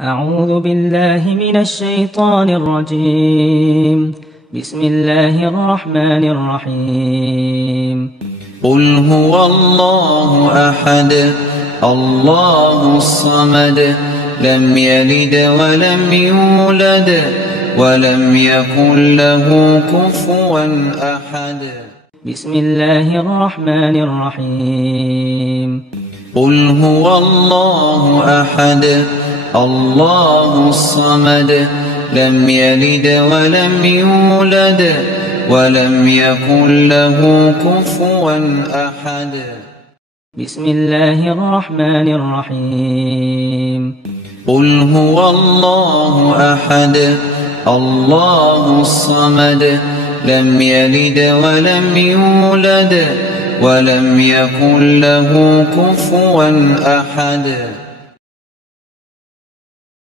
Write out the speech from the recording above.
أعوذ بالله من الشيطان الرجيم. بسم الله الرحمن الرحيم. قل هو الله أحد الله الصمد لم يلد ولم يولد ولم يكن له كفوا أحد. بسم الله الرحمن الرحيم. قل هو الله أحد الله الصمد لم يلد ولم يولد ولم يكن له كفوا أحد. بسم الله الرحمن الرحيم. قل هو الله أحد الله الصمد لم يلد ولم يولد ولم يكن له كفوا أحد.